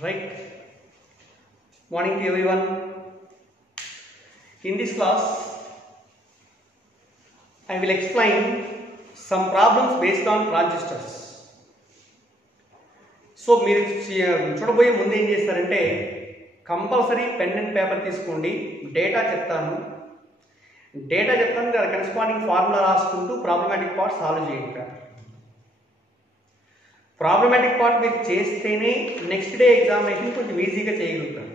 Right. Morning to everyone. In this class, I will explain some problems based on transistors. So మీరు చూడబోయే ముందు ఏం చేస్తారంటే compulsory pen and paper తీసుకోండి. Data చెప్తాను దాని కరెస్పాండింగ్ ఫార్ములా రాసుకుంటూ ప్రాబ్లమాటిక్ పార్ట్ సాల్వ్ చేయండి. ప్రాబ్లమాటిక్ పార్ట్ మీరు చేస్తేనే నెక్స్ట్ డే ఎగ్జామినేషన్ కొంచెం ఈజీగా చేయగలుగుతారు.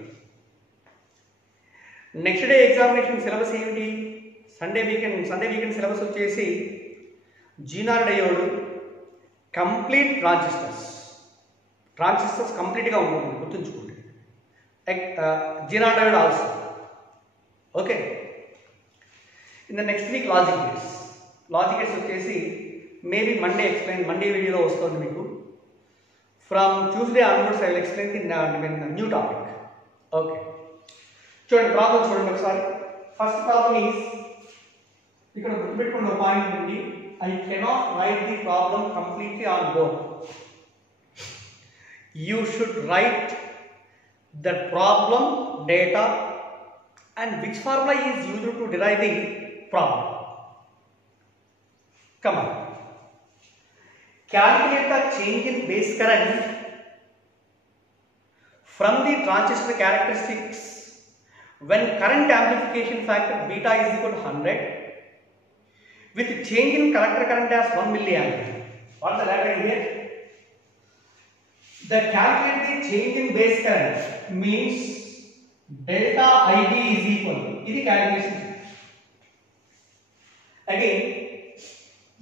నెక్స్ట్ డే ఎగ్జామినేషన్ సిలబస్ ఏమిటి? సండే వీకెండ్ సిలబస్ వచ్చేసి జీనార్ డయోడ్, కంప్లీట్ ట్రాన్సిస్టర్స్ కంప్లీట్గా ఉంటుంది, గుర్తుంచుకోండి. Zener diode also. Okay. In the next week logic gates వచ్చేసి మేబీ మండే వీడియోలో వస్తుంది మీకు. From Tuesday onwards I will explain the new topic. Okay, చూడండి ప్రాబ్లం చూడండి ఒకసారి. ఫస్ట్ ప్రాబ్లం ఈజ్, ఇక్కడ గుర్తుపెట్టుకున్న పాయింట్ ఉంది, I cannot write the problem completely on board. You should write the problem data and which formula is used to derive the problem. Come on. Calculate the change in base current from the transistor characteristics when current amplification factor beta is equal to 100 with change in collector current as 1 milliampere. What the letter here? The calculate the change in base current means delta IB is equal to, this is calculation. Again,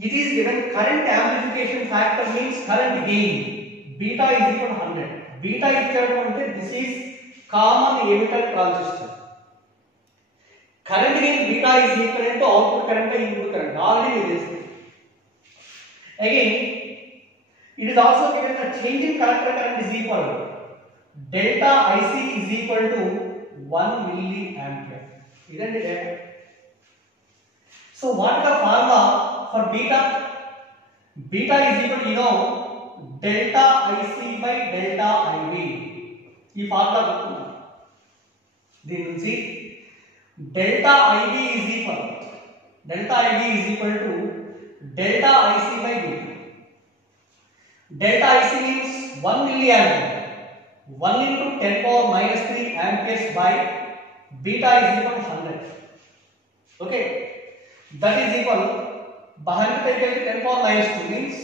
it is given current amplification factor means current gain beta is equal to 100. Beta ichchadante this is common emitter transistor. Current gain beta is equal to output current by input current, already it is. Again, it is also given that change in collector current is equal to delta IC is equal to 1 milliampere. Isn't it? So what is the formula for beta? Beta is equal to, delta IC by delta IB. ఈ formula గుర్తుందా? దీని నుంచి delta IB is equal to delta IC by beta. Delta IC means 1 milliampere. 1 into 10 power minus 3 amperes by beta is equal to 100. Okay, that is equal, behind the 10 power minus 2 means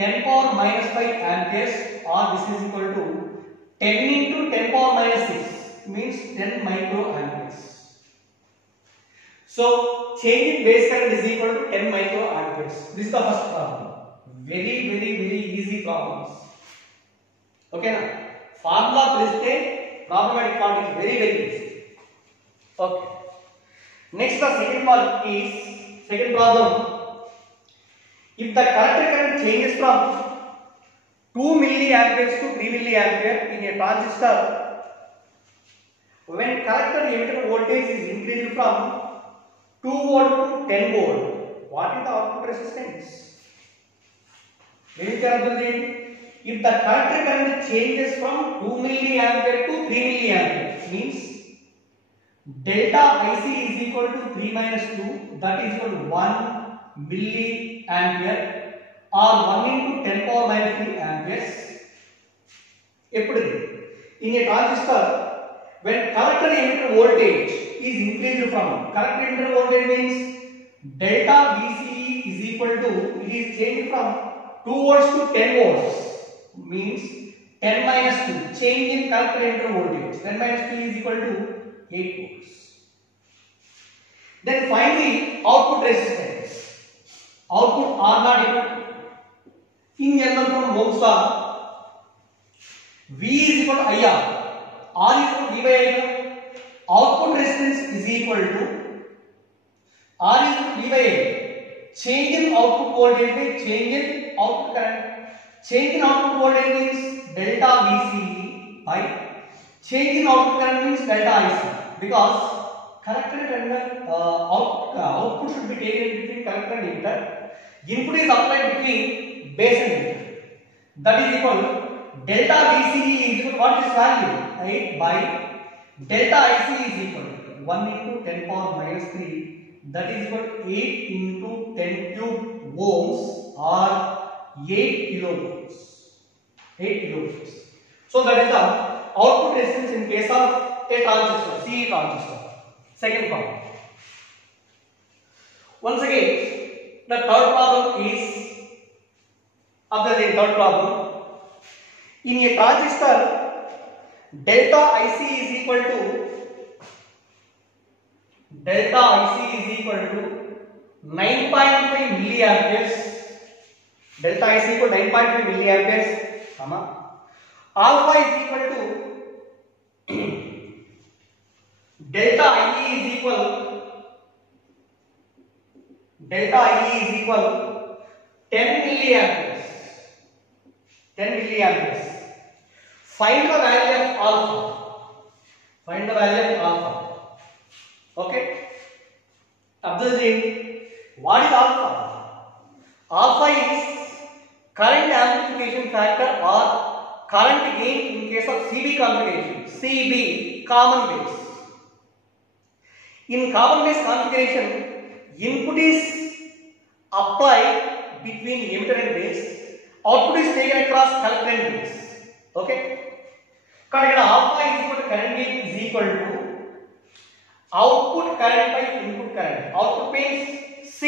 10 power minus 5 amperes, or this is equal to 10 into 10 power minus 6 means 10 micro amperes. So change in base current is equal to 10 micro amperes. This is the first problem. Very easy problems. Okay na? Formula teliste problematic part is very easy. Okay. Next, the second problem. If the collector current changes from 2 milliamperes to 3 milliampere in a transistor, when collector emitter voltage is increased from 2 volt to 10 volt, what is the output resistance? If the collector current changes from 2 milliampere to 3 milliampere, means delta IC is equal to 3 minus 2, that is equal to 1 milliampere, or 1 into 10 power minus 3 amperes. In a transistor, when collector emitter voltage is increased from, collector emitter voltage means delta VCE is equal to, it is changed from 2 volts to 10 volts, means 10 minus 2, change in collector emitter voltage, 10 minus 2 is equal to 8 volts. Then find the output resistance. Output R not equal to, in general from Ohm's law, V is equal to IR, R is equal to V by IR. Output resistance is equal to R is equal to V by IR. Change in output voltage by change in output current. Change in output voltage means delta VCE by change in output current means delta IC, because collector and output should be taken between collector and emitter. Input is applied between base and emitter. That is equal delta VCE is equal to what is this value? 8 by delta IC is equal to 1 into 10 power minus 3, that is equal to 8 into 10 cube ohms or 8 kilo ohms. 8 kilo ohms. So that is the output resistance in case of a transistor, CE transistor. Second problem. Once again, the third problem is after the third problem. In a transistor, delta IC is equal to 9.5 milliamperes. Delta IC equal to 9.5 milliamperes, comma. Alpha is equal to delta IE is equal 10 milliamperes. 10 milliamperes. Find the value of alpha. Find the value of alpha. Okay. Observe what is alpha? Alpha is current amplification factor or current gain in case of CB configuration. CB, common base. In common base configuration, input is applied between emitter and base. Output is taken across collector and base. Okay. Alpha is equal to current gain is equal to output current by input current. Output means C,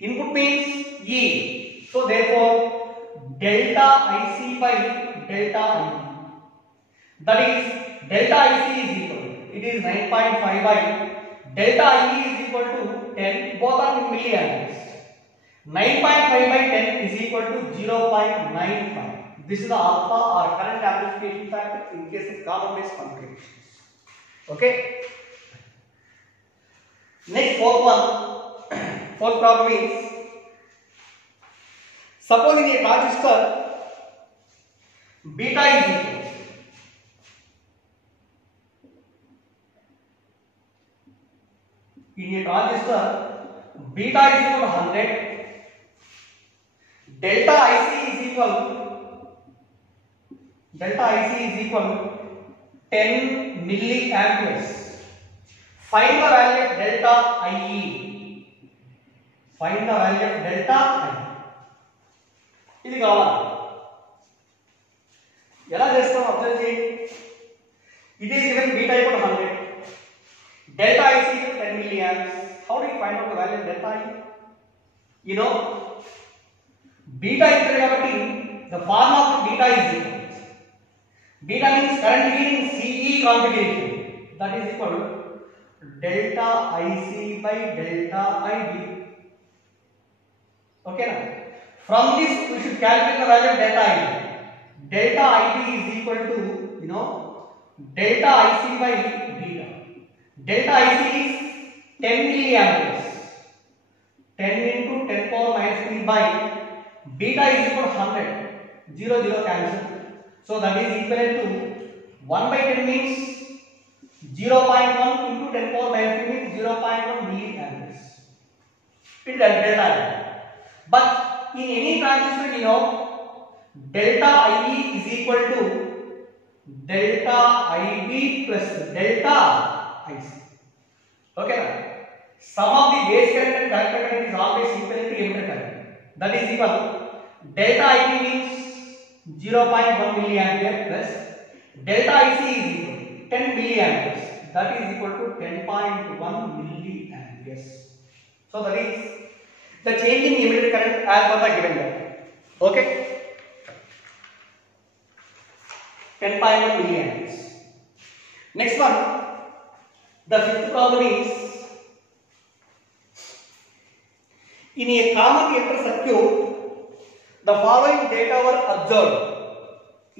input means E. So therefore, delta IC by delta IE. That is, delta IC is equal to, it is 9.5 by delta IE is equal to 10, both are in milliamperes. 9.5 by 10 is equal to 0.95. This is the alpha or current amplification factor in case of common base configurations. Okay. Next, fourth problem is, suppose in a transistor beta is equal in a transistor beta is equal to 100, delta IC is equal 10 milliamperes. Find the value of delta IE. Find the value of delta IE. ఇది కావాలి. ఎలా చేస్తాం observe చేయండి. It is given beta equal to 100. Delta IC is 10 milliamps. How do you find out the value of delta IE? You know, beta is కాబట్టి the form of beta is equal. Beta means current gain in CE configuration. That is equal to delta IC by delta IB. Okay now. From this we should calculate the value of delta IB. Delta IB is equal to, you know, delta IC by beta. Delta IC is 10 milliamperes. 10 into 10 power minus 3 by beta is equal to 100. 0 0 cancel. So that is equivalent to 1 by 10 means 0.1 into 10 power minus 3 means 0.1 milliamperes. It is delta IE. But in any transistor, you know, delta IE is equal to delta IB plus delta IC. Okay now. Sum of the base current and collector current is always equivalent to emitter current. That is equal to delta IB means 0.1 milliampere plus delta IC is equal to 10 milliamperes. That is equal to 10.1 milliamperes. So that is the change in emitter current as per the given value. Okay. 10.1 milliamperes. Next one, the fifth problem is, in a common emitter circuit, the following data were observed.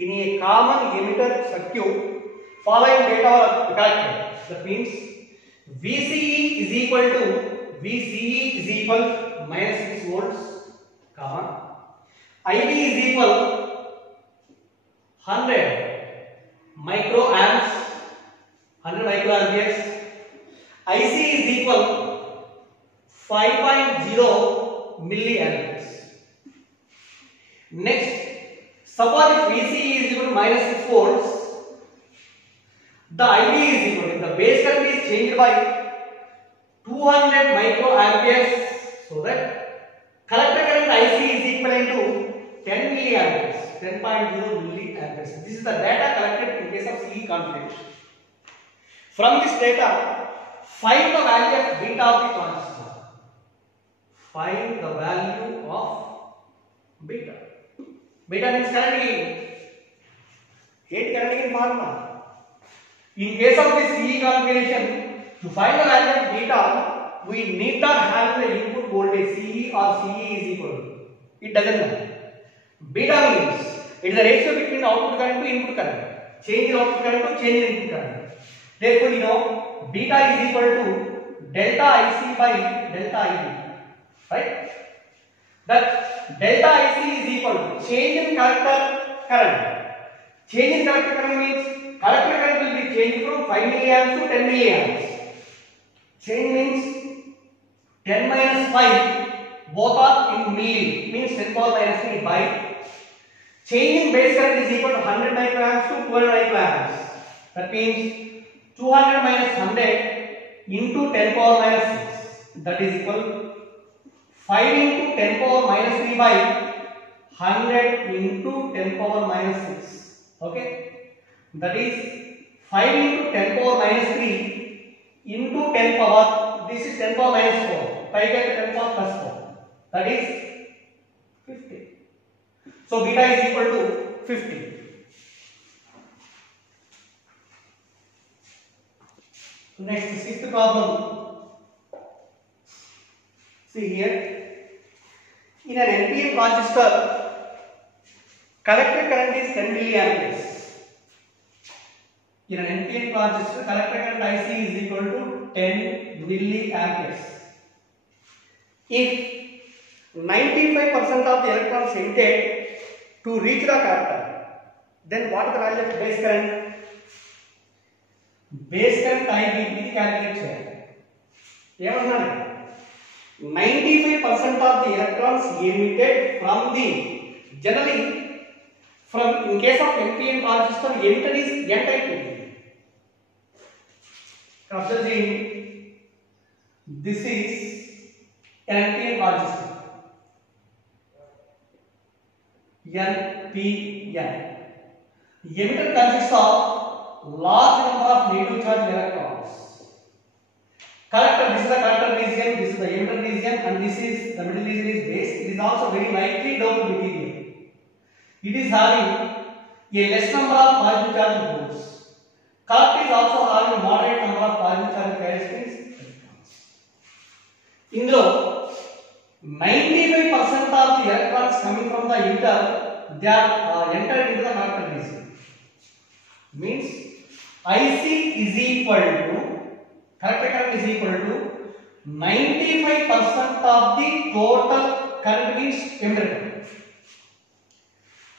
In a common emitter circuit, following data were calculated. That means VCE is equal to minus 6 volts, comma, IB is equal 100 microamps, 100 microamperes. IC is equal 5.0 milliamperes. Next, suppose if VCE is minus 6 volts, the IB is equal to, the base current is changed by 200 microamperes, so that collector current IC is equivalent to 10 milliamperes, 10.0 milliamperes. This is the data collected in case of CE configuration. From this data, find the value of beta of the transistor. Find the value of beta. Beta means current gain. 8 current gain formula. In case of the CE configuration, to find the value of beta, we need not have the input voltage CE or CE is equal. It doesn't matter. Beta means it is the ratio between output current to input current. Change in output current to change in input current. Therefore, you know beta is equal to delta IC by delta IB. Right? That delta IC is equal to change in collector current. Change in collector current means collector current will be changed from 5 milliamps to 10 milliamps. Change means 10 minus 5, both are in milli, means 10 power minus 3 by. Change in base current is equal to 100 microamps to 12 microamps. That means 200 minus 100 into 10 power minus 6. That is equal 5 into 10 power minus 3 by 100 into 10 power minus 6. Okay? That is 5 into 10 power minus 3 into 10 power. This is 10 power minus 4. 5 get 10 power plus 4. That is 50. So beta is equal to 50. Next, sixth problem. See here. In an NPN transistor, collector current is 10 milliamperes. In an NPN transistor, collector current IC is equal to 10 milliamperes. If 95% of the electrons entered to reach the collector, then what is the value of base current? Base current IB is calculated. 95% of the electrons emitted from the, generally from, in case of NPN transistor, emitted is N type. Observe, this is an NPN transistor. NPN. Emitter consists of large number of negative charge electrons. Collector, this is the collector region, this is the emitter region, and this is the middle region is base. It is also very lightly doped material. It is having a less number of positive charge holes. Collector is also having moderate number of positive charge characteristics. In the 95% of the electrons coming from the emitter, they are entered into the collector region. Means IC is equal to, collector current is equal to 95% of the total current means emitter current.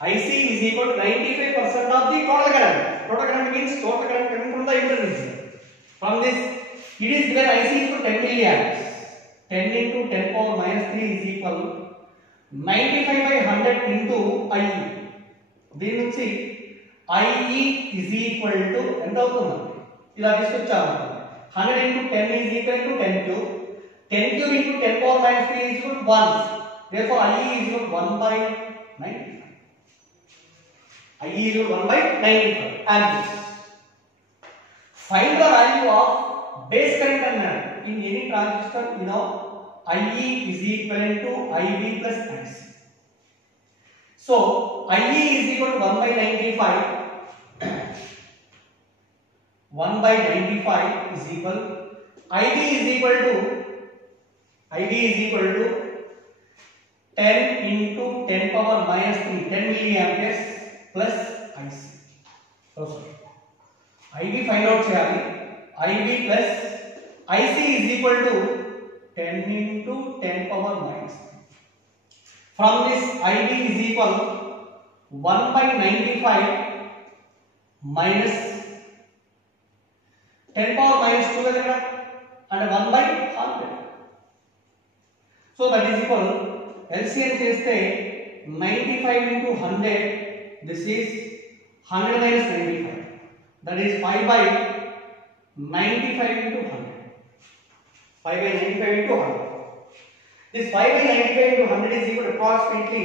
IC is equal to 95% of the total current. Total current means total current coming from the emitter region. From this, it is given IC is equal to 10 milliamps. 10 into 10 power minus 3 is equal 95 by 100 into IE. This means IE is equal to ఎంత అవుతుంది ఇలా తీసుకొచ్చాము 100 into 10 is equal to 10 cube. 10 cube into 10 power minus 3 is equal to 1. Therefore IE is equal to 1 by 95. IE is equal to 1 by 95 amperes. Find the value of base current and in any transistor, you know, IE is equivalent to IB plus IC. So IE is equal to 1 by 95. 1 by 95 is equal. IB is equal to 10 into 10 power minus 3, 10 milliamperes plus IC. Oh, sorry. IB find out cheyali. IB plus IC is equal to 10 into 10 power minus 3. From this, IB is equal 1 by 95 minus 10 power minus 2 and 1 by 100. So that is equal, LCM cheste 95 into 100, this is 100 minus 95. That is 5 by 95 into 100. 5 by 95 into 100. This 5 by 95 into 100 is equal to approximately,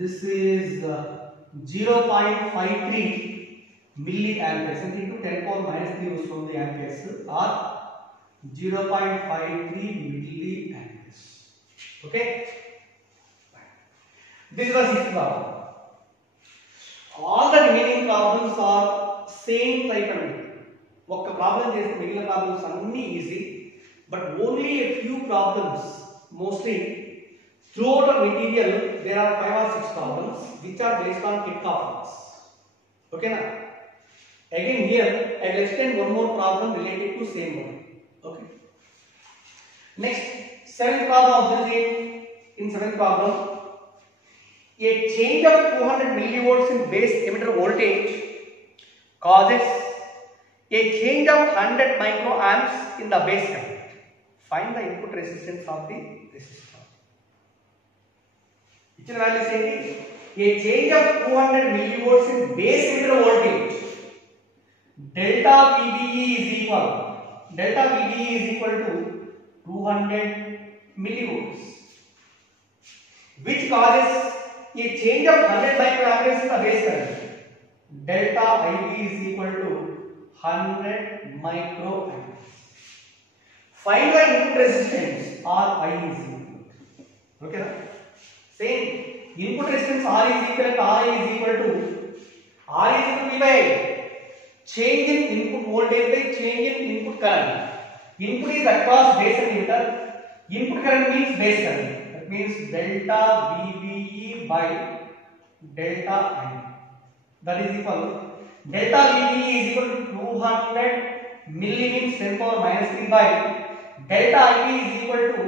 this is 0.53 milliamperes into 10 power minus 3 was from the amperes or 0.53 milliamperes. Okay. This was 6th problem. All the remaining problems are same type and ఒక problem చేస్తే మిగిలిన problems అన్ని easy, but only a few problems, mostly throughout the material there are 5 or 6 problems which are based on Kirchhoff laws. Okay na? Again here I will explain one more problem related to same one. Okay. Next, 7th problem observe. In 7th problem, a change of 200 millivolts in base emitter voltage causes a change of 100 microamps in the base current. Find the input resistance of the resistor. Ichina value is a change of 200 millivolts in base emitter voltage. Delta VBE is equal to 200 millivolts, which causes a change of 100 microamperes in the base current. Delta IB is equal to 100 microamperes. Find the input resistance or I is equal. Okay, na? Same. Input resistance R is equal to I is equal to V by I. Change in input voltage by change in input current. Input is across base and emitter. Input current means base current. That means delta VBE by delta I. That is equal. Delta VBE is equal to 200 milli means 10 power minus 3 by delta IB is equal to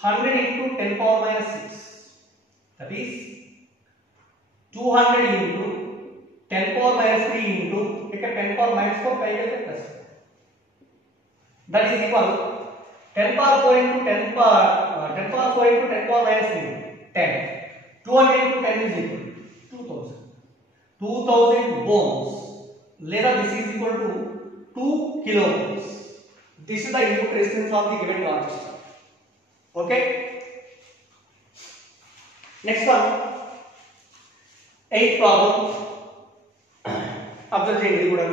100 into 10 power minus 6. That is 200 into 10 power minus 3 into 10 power minus 4 plus. That is equal 10 power 4 into 10 power 4 into 10 power minus 3, 10. 200 into 10 is equal to 2000 ohms. Later this is equal to 2 kilo ohms. This is the input resistance of the given transistor. Okay. Next one, 8th problem. Observe cheyandi kuda.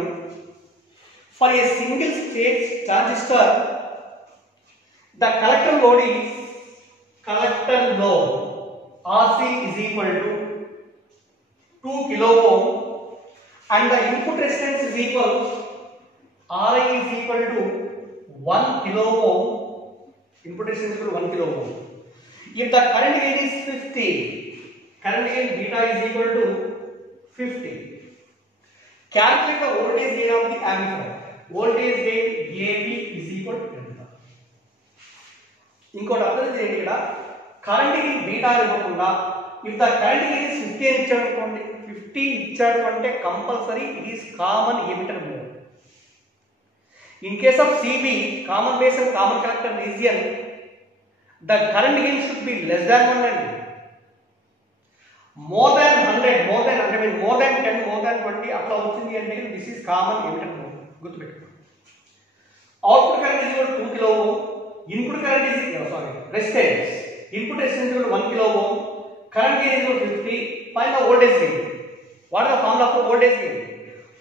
For a single stage transistor, the collector load RC is equal to 2 kilo ohm and the input resistance is equal, Ri is equal to 1 kilo ohm. Input resistance is equal to 1 kilo ohm. If the current gain is 50, current gain beta is equal to 50. Calculate the voltage gain of the amplifier. Voltage gain AB is equal to delta. ఇంకోటి అర్థం చేయండి, ఇక్కడ current కి beta ఇవ్వకుండా if the current gain is 50 అని ఇచ్చాడు అనుకోండి, 50 ఇచ్చాడు అంటే compulsory it is common emitter mode. In case of CB, common base and common collector region, the current gain should be less than 100. More than 100, more than 10, more than 20, అట్లా వచ్చింది అంటే this is common emitter mode. గుర్తుపెట్టుకోండి. Output current is equal to 2 kilo ohm. Input current is resistance. Input resistance is equal to 1 kilo ohm. Current gain is equal to 50. Find the voltage gain. What is the formula for voltage gain?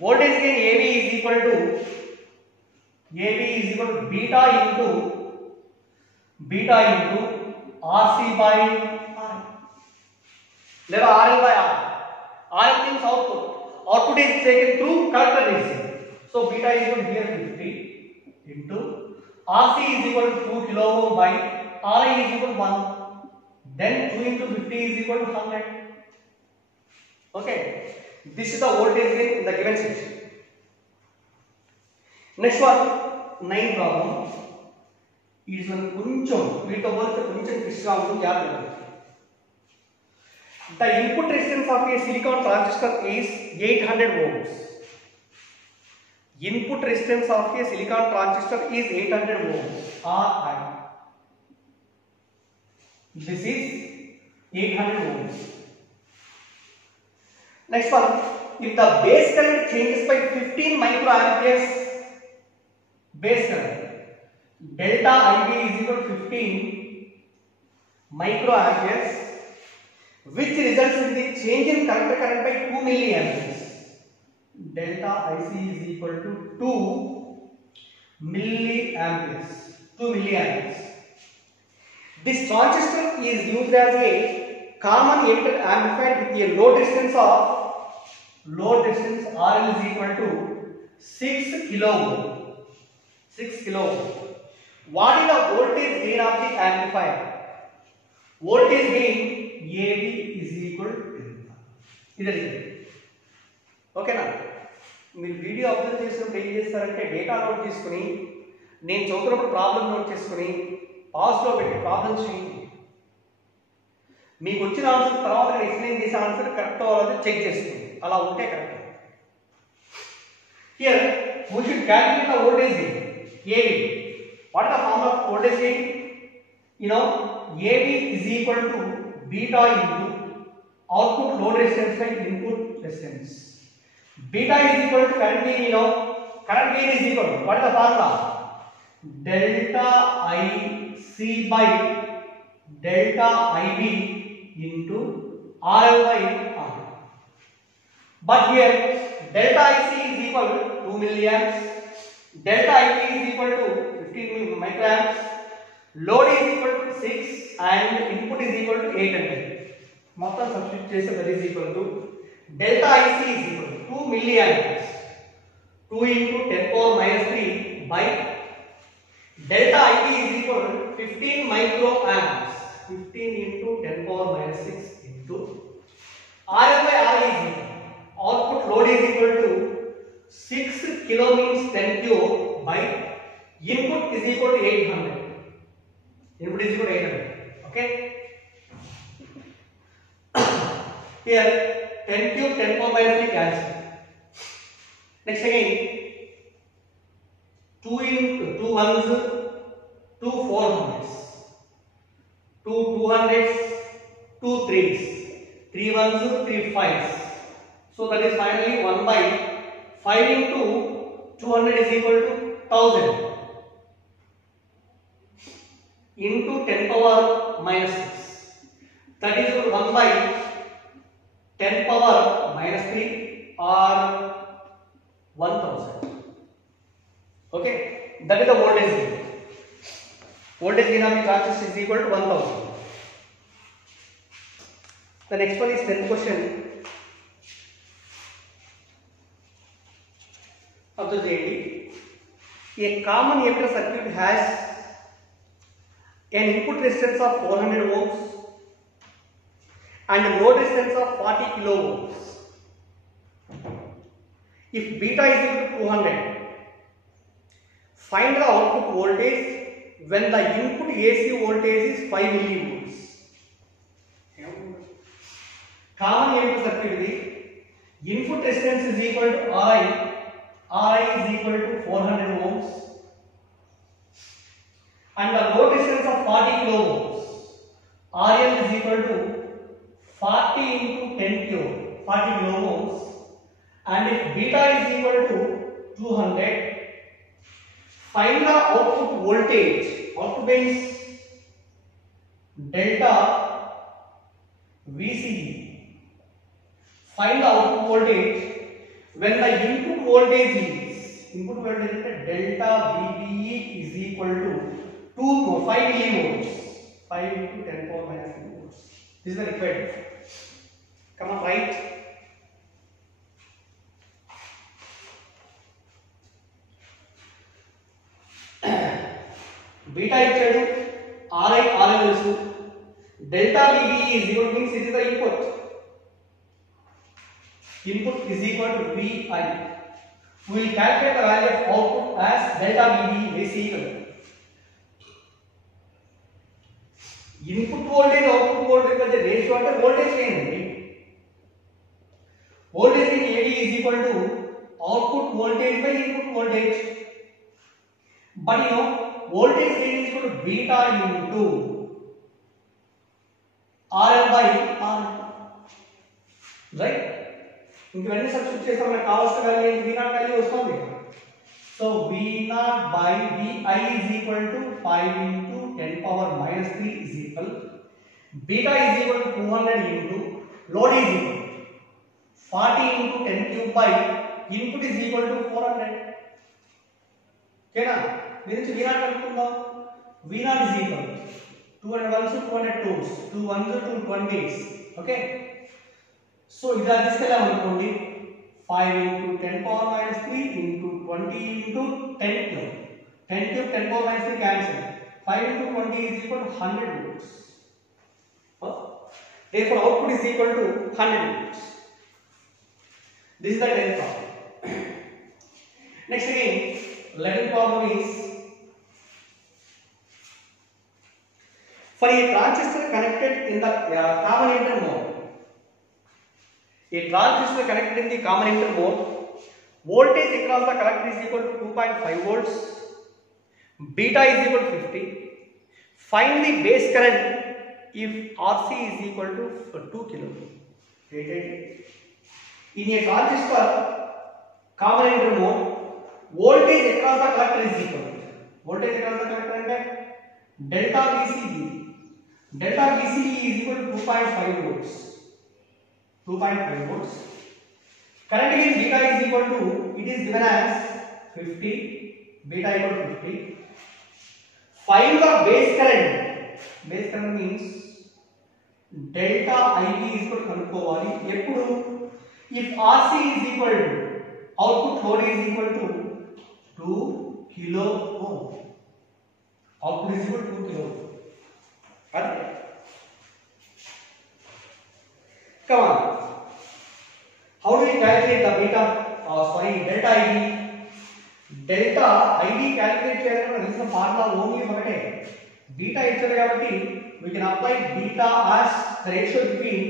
Voltage gain AB is equal to beta into RC by R. Let RL by R. RL means output. Output is taken through collector region. So beta is equal to here 50 into RC is equal to 2 kilo ohm by RI is equal to 1. Then 2 into 50 is equal to 100. Okay. This is the voltage gain in the given situation. Next one, 9th problem. It is one kuncham. We'll work the kuncham Krishna. The input resistance of a silicon transistor is 800 ohms. Input resistance of a silicon transistor is 800 ohms. Ri. This is 800 ohms. Next one, if the base current changes by 15 microamperes, base current delta IB is equal to 15 microamperes, which results in the change in collector current by 2 milliamperes. Delta IC is equal to 2 milliamperes. 2 milliamperes. This transistor is used as a common emitter amplifier with a load resistance RL is equal to 6 kilo ohm. 6 kilo ohm. What is the voltage gain of the amplifier? Voltage gain AB is equal to okay నా మీరు video observe చేసినప్పుడు ఏం చేస్తారంటే data note చేసుకుని నేను చదువుతున్నప్పుడు problem note చేసుకుని పాస్లో పెట్టి ప్రాబ్లం చేయండి. మీకు వచ్చిన ఆన్సర్ తర్వాత నేను ఎక్స్ప్లెయిన్ చేసే ఆన్సర్ కరెక్ట్ అవ్వాలని చెక్ చేసుకోండి. అలా ఉంటే correct. Here we should calculate the voltage gain AB. What is the formula of voltage gain? You know, AB is equal to beta into output load resistance by input resistance. Beta is equal to current gain. You know, current gain is equal to what is the formula? Delta IC by delta IB into RL by R. But here delta IC is equal to 2 milliamps, delta IB is equal to 15 microamps, load is equal to 6 and input is equal to 800. మొత్తం substitute చేస్తే that is equal to delta IC is equal to 2 milliamps, 2 into 10 power minus 3 by delta IB is equal to 15 microamps, 15 into 10 power minus 6 into RL by R is equal. Output load is equal to 6 kilo means 10 cube by input is equal to 800. Input is equal to 800. Okay. Here 10 cube 10 power minus 3 cancel. Next again 2 into 2 ones 2 400s, 2 200s, 2 3s, 3 ones 3 5s. So that is finally 1 by 5 into 200 is equal to 1000 into 10 power minus 6. That is equal to 1 by 10 power minus 3 or 1000. Okay, that is the voltage gain. Voltage gain of the transistor is equal to 1000. The next one is 10th question. Observe daily. A common emitter circuit has an input resistance of 400 ohms and a load resistance of 40 kilo ohms. If beta is equal to 200, find the output voltage when the input AC voltage is 5 millivolts. Common emitter circuit is input resistance is equal to RI. RI is equal to 400 ohms and the load resistance of 40 kilo ohms. RL is equal to 40 into 10 kilo, 40 kilo ohms, and if beta is equal to 200, find the output voltage. Output means delta VCE. Find the output voltage when the input voltage is delta VBE is equal to 5 millivolts, 5 into 10 power minus 2 volts. This is the required. Come on, write. Beta equal to RI RL delta VBE is equal to means it is the input. Input is equal to VI. We will calculate the value of output as delta VBE is equal. Input voltage output voltage का जो ratio आता है voltage gain है. Voltage gain AD is equal to output voltage by input voltage. But you know voltage gain is equal to beta into RL by R. Right? ఇంకవన్నీ substitute చేస్తే మనకు కావాల్సిన value ఏంటి v0 వాల్యూ వస్తుంది so v0 by vi is equal to 5 into 10 power minus 3 is equal beta is equal to 200 into load is equal 40 into 10 cube by input is equal to 400 ఓకేనా దీని నుంచి v0 కనుక్కుందాం v0 is equal 200 ones 200 twos 2 ones 2 20s okay so ఇలా తీసుకెళ్ళామనుకోండి 5 into 10 power minus 3 into 20 into 10 cube 10 cube 10 power minus 3 cancel 5 into 20 is equal to 100 volts therefore output is equal to 100 volts this is the 10th problem next again 11th problem is for a transistor connected in the common emitter mode a transistor connected in the common emitter mode voltage across the collector is equal to 2.5 volts beta is equal to 50 find the base current if RC is equal to 2 kilo in a transistor common emitter mode voltage across the collector is equal voltage across the collector ante delta VCE is equal to 2.5 volts 2.5 volts current in beta is equal to it is given as 50 beta equal to 50 find the base current means delta IB is equal to కనుక్కోవాలి ఎప్పుడు if RC is equal to output load is equal to 2 kilo ohm output is equal to 2 kilo ohm right come on how do we calculate the beta delta IB delta IB calculate చేయాలంటే తెలిసిన formula only ఒకటే beta ఇచ్చారు కాబట్టి we can apply beta as the ratio between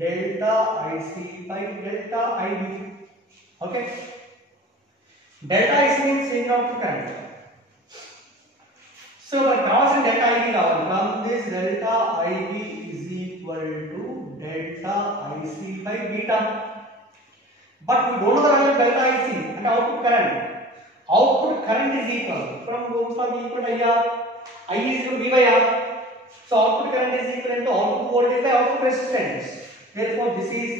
delta IC by delta IB okay delta IC means change of current so our constant delta IB కావాలి from this delta IB is equal to delta IC by beta but we don't know the value of delta IC and output current is equal from Ohm's law equal to IR I is equal to V by R so output current is equal to output voltage by output resistance therefore this is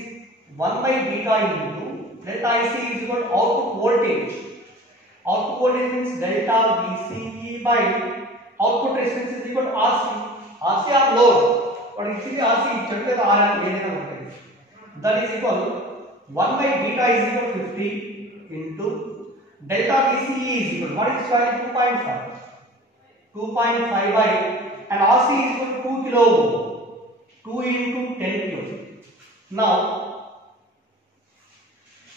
1 by beta into delta IC is equal to output voltage means delta VCE by output resistance is equal to RC or load but actually RC చెప్తే R అని ఏదైనా ఉంటుంది that is equal 1 by beta is equal to 50 into delta VCE is equal what is value 2.5 by and RC is equal to 2 kilo ohm 2 into 10 kilo now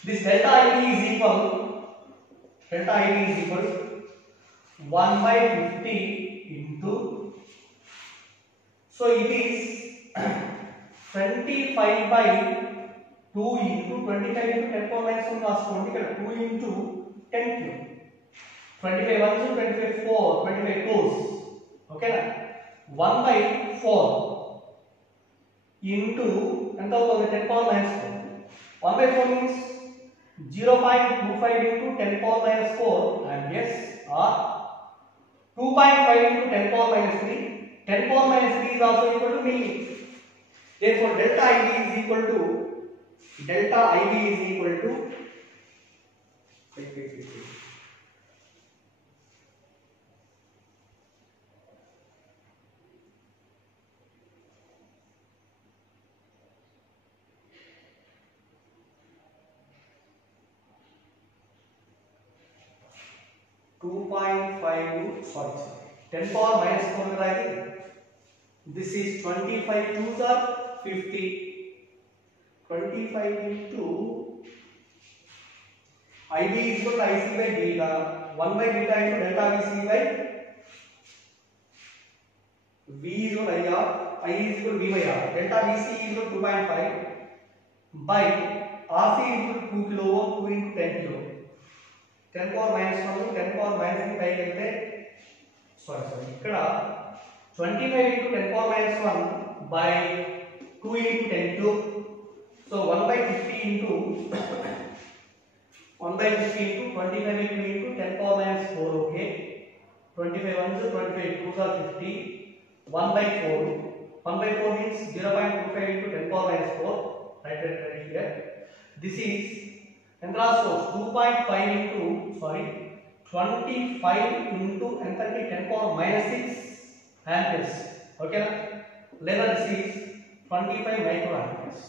this delta IB is equal 1 by 50 into so it is 25 by 2 into 25 into 10 power minus 1 రాసుకోండి ఇక్కడ 2 into 10 cube 25 ones 25 4 25 2s okay na 1 by 4 into ఎంత అవుతుంది 10 power minus 4 1 by 4 means 0.25 into 10 power minus 4 and yes or 2.5 into 10 power minus 3 10 power minus 3 is also equal to milli therefore delta IB is equal to 2.5 sorry 10 power minus 4 writing this is 25 twos are 50 25 into IB is equal to IC by beta 1 by beta into delta VC by V is equal to IR I is equal to V by R delta VC is equal to 2.5 by RC is equal to 2 kilo ohm 2 into 10 kilo 10 power minus 1 10 power minus 3 పైకి వెళ్తే sorry ఇక్కడ 25 into 10 power minus 1 by 2 into 10 cube So 1 by 50 into 1 by 50 into 25 into 10 power minus 4. Okay, 25 ones 25, 2s are 50. 1 by 4. 1 by 4 means 0.25 into 10 power minus 4. Right here. This is Entras force 2.5 into 25 into 10 power minus 6 amperes. Okay, later this is 25 microamperes.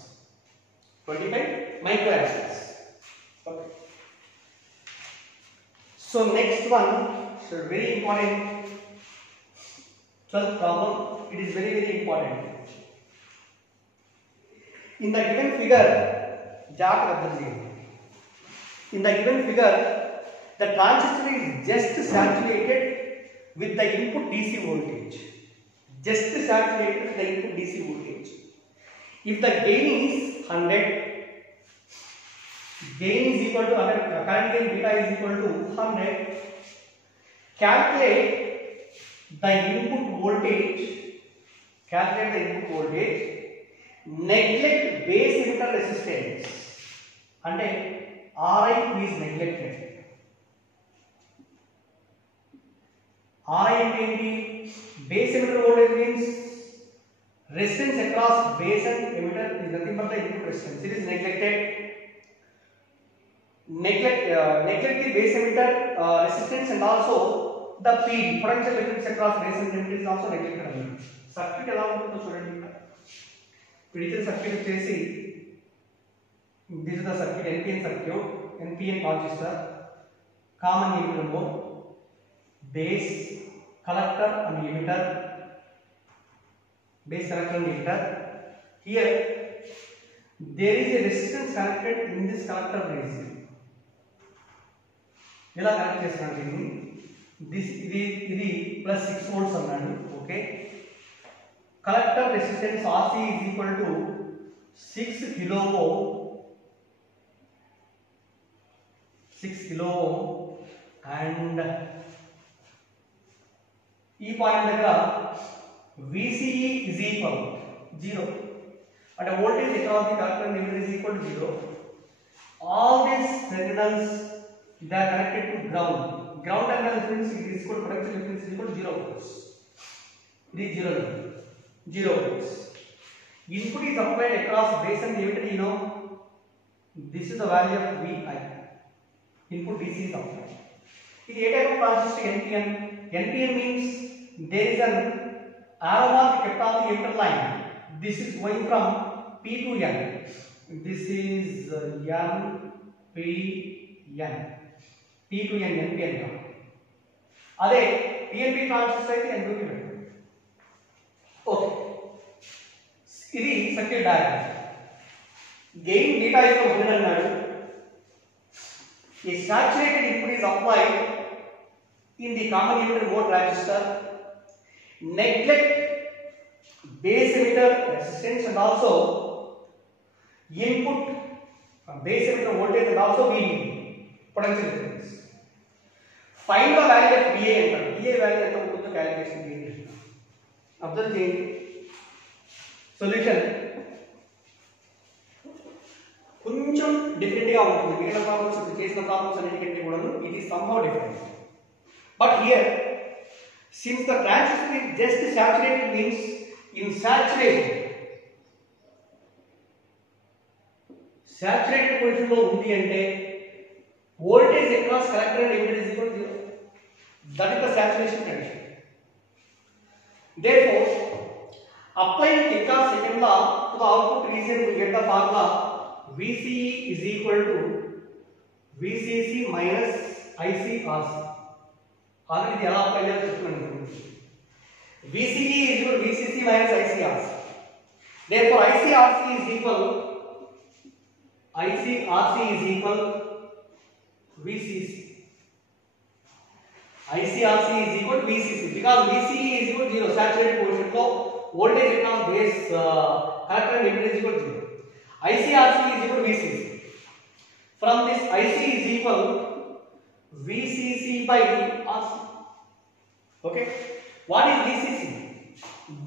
25 microamperes. Okay. So next one, so very important 12th problem. It is very important. In the given figure, in the given figure, the transistor is just saturated with the input DC voltage. Just saturated with the input DC voltage. If the gain is 100, gain is equal to 100, current gain beta is equal to 100. Calculate the input voltage. Calculate the input voltage. Neglect base emitter resistance. And Ri is neglected. Ri means base emitter voltage means resistance across base and emitter is nothing but the input resistance. It is neglected. Neglect the base emitter resistance and also the PD, potential difference across base and emitter is also neglected. Circuit ఎలా ఉంటుందో చూడండి. ఇచ్చిన circuit వచ్చేసి this is the circuit, NPN circuit, NPN transistor, common emitter mode, base, collector and emitter, base, collector and emitter. Here there is a resistance connected in this collector region. ఎలా connect చేస్తాను దీన్ని? ఇది plus 6 volts అన్నాడు. Okay, collector resistance RC is equal to 6 kilo ohm. 6 kilo ohm and ఈ point దగ్గర VCE is equal 0 and voltage across the collector and emitter is equal to 0. All these terminals they are connected to ground. Ground terminal difference is equal to potential difference is equal to 0 volts. This 0 volts. Input is applied across base and emitter. You know, this is the value of VI. Input DC is applied. It is a type of transistor NPN. NPN means there is an arrow mark kept on the emitter line. This is going from P to N. This is N, P, N. P to N, NPN. అదే PNP transistor అయితే N2 కి పెట్టండి. Okay, ఇది circuit diagram. Gain beta equal 100 అన్నాడు. A saturated input is applied in the common emitter mode transistor. Neglect base emitter resistance and also input base emitter voltage and also VD, potential difference. Find the value of VA enter. VA value ఎంత ఉంటుందో calculation చేయండి. Observe చేయండి. Solution కొంచెం different గా ఉంటుంది. మిగిలిన problems చేసిన problems అన్నిటికంటే కూడా ఇది somehow different. But here, since the transistor is just saturated means in saturated position లో ఉంది అంటే voltage across collector and emitter is equal to 0. That is the saturation condition. Therefore, applying Kirchhoff's second law to the output region to get the formula VCE is equal to VCC minus ICRC. Already the allow apply VCE is equal to VCC minus ICRC. Therefore, ICRC is equal VCC. ICRC is equal to VCC because VCE is equal to 0, saturated position. So voltage across base collector and emitter is equal to 0. ICRC is equal to VCC. From this, IC is equal VCC by RC. Okay. What is VCC?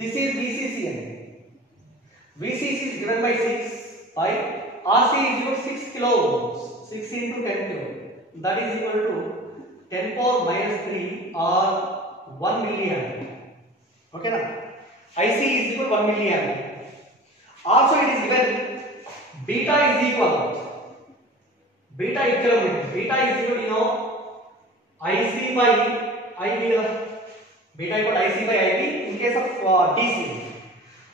This is VCC. VCC is given by 6 by RC is equal to 6 kilo ohms. 6 into 10 kilo. That is equal to 10 power minus 3 or 1 milliampere. Okay na? IC is equal to 1 milliampere. Also it is given beta is equal. Beta equivalent. Beta is equal to IC by IB. Beta equal to IC by IB in case of DC.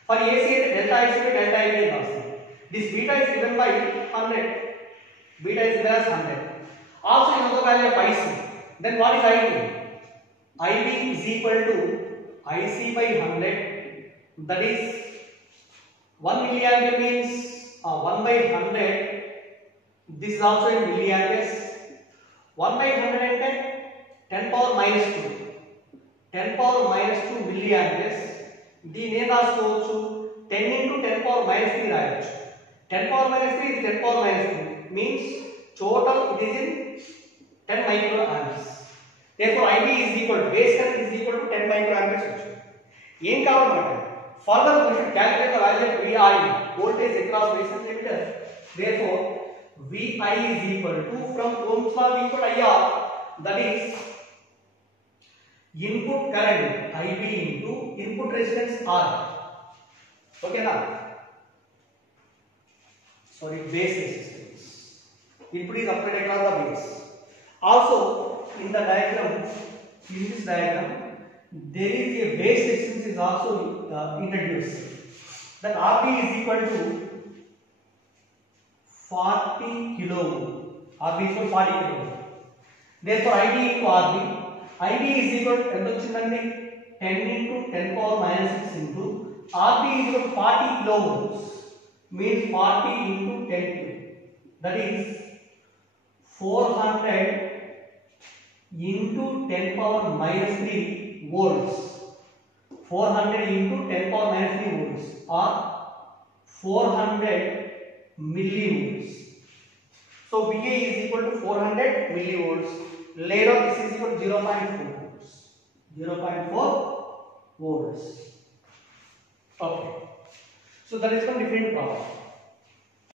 For AC delta IC by delta IB. This beta is given by 100. Beta is given as 100. Also you know the value of IC. Then what is IB? IB is equal to IC by 100. That is 1 milliampere means 1 by 100. This is also in milliamperes. 1 by 110, 10 power minus 2. 10 power minus 2 milliamperes. దీని ఏం రాసుకోవచ్చు 10 into 10 power minus 3 రాయొచ్చు 10 power minus 3 is 10 power minus 3 means total it is in 10 microamps. Therefore IB is equal to base current is equal to 10 microamperes వచ్చి ఏం కావాలంటే further we should calculate the value of VI voltage across resistance limiter. Therefore VI is equal to from Ohm's law equal to IR, that is input current IB into input resistance R. Okay na? Sorry, base resistance. Input is applied across the base. Also in the diagram, in this diagram, there is a base resistance is also introduced. That RB is equal to 40 kilo ohm. RB is equal to 40 kilo ohm. Therefore IB into RB. IB is equal to 10 into 10 power minus 6 into RB is equal to 40 kilo ohms. Means 40 into 10 kilo. That is 400 into 10 power minus 3 volts. 400 into 10 power minus 3 volts or 400 millivolts. So VA is equal to 400 millivolts. Later this is equal to 0.4 volts. 0.4 volts. Okay. So that is from different problem.